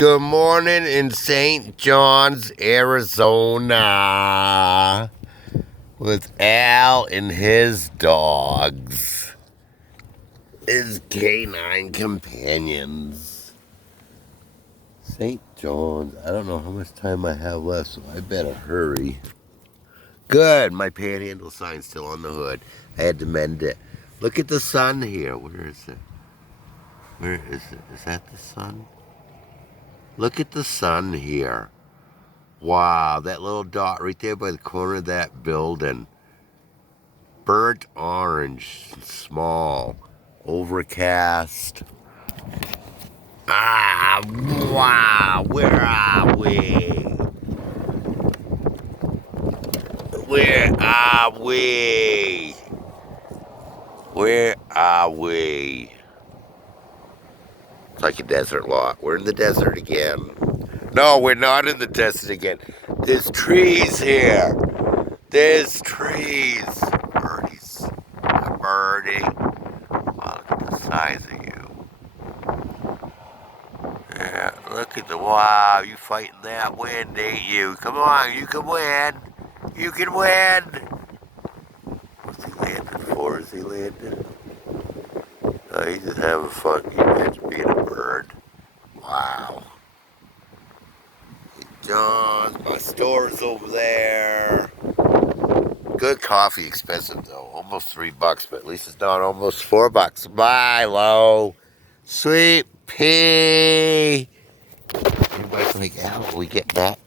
Good morning in St. John's, Arizona, with Al and his dogs, his canine companions. St. John's, I don't know how much time I have left, so I better hurry. Good, my panhandle sign's still on the hood. I had to mend it. Look at the sun here. Where is it? Where is it? Is that the sun? Look at the sun here. Wow, that little dot right there by the corner of that building. Burnt orange, small, overcast. Ah, wow, where are we? Where are we? Where are we? It's like a desert lot. We're in the desert again. No, we're not in the desert again. There's trees here. There's trees. Birdies. A birdie. Wow, look at the size of you. Yeah, look at the, wow, you fighting that wind, ain't you? Come on, you can win. You can win. What's he landing for? Is he landing? Oh, he's just having fun. He imagine being a bird. Wow. John's, my store's over there. Good coffee, expensive though. Almost $3, but at least it's not almost $4. Bye, Lo. Sweet pea. Everybody's like, Al, are we getting that?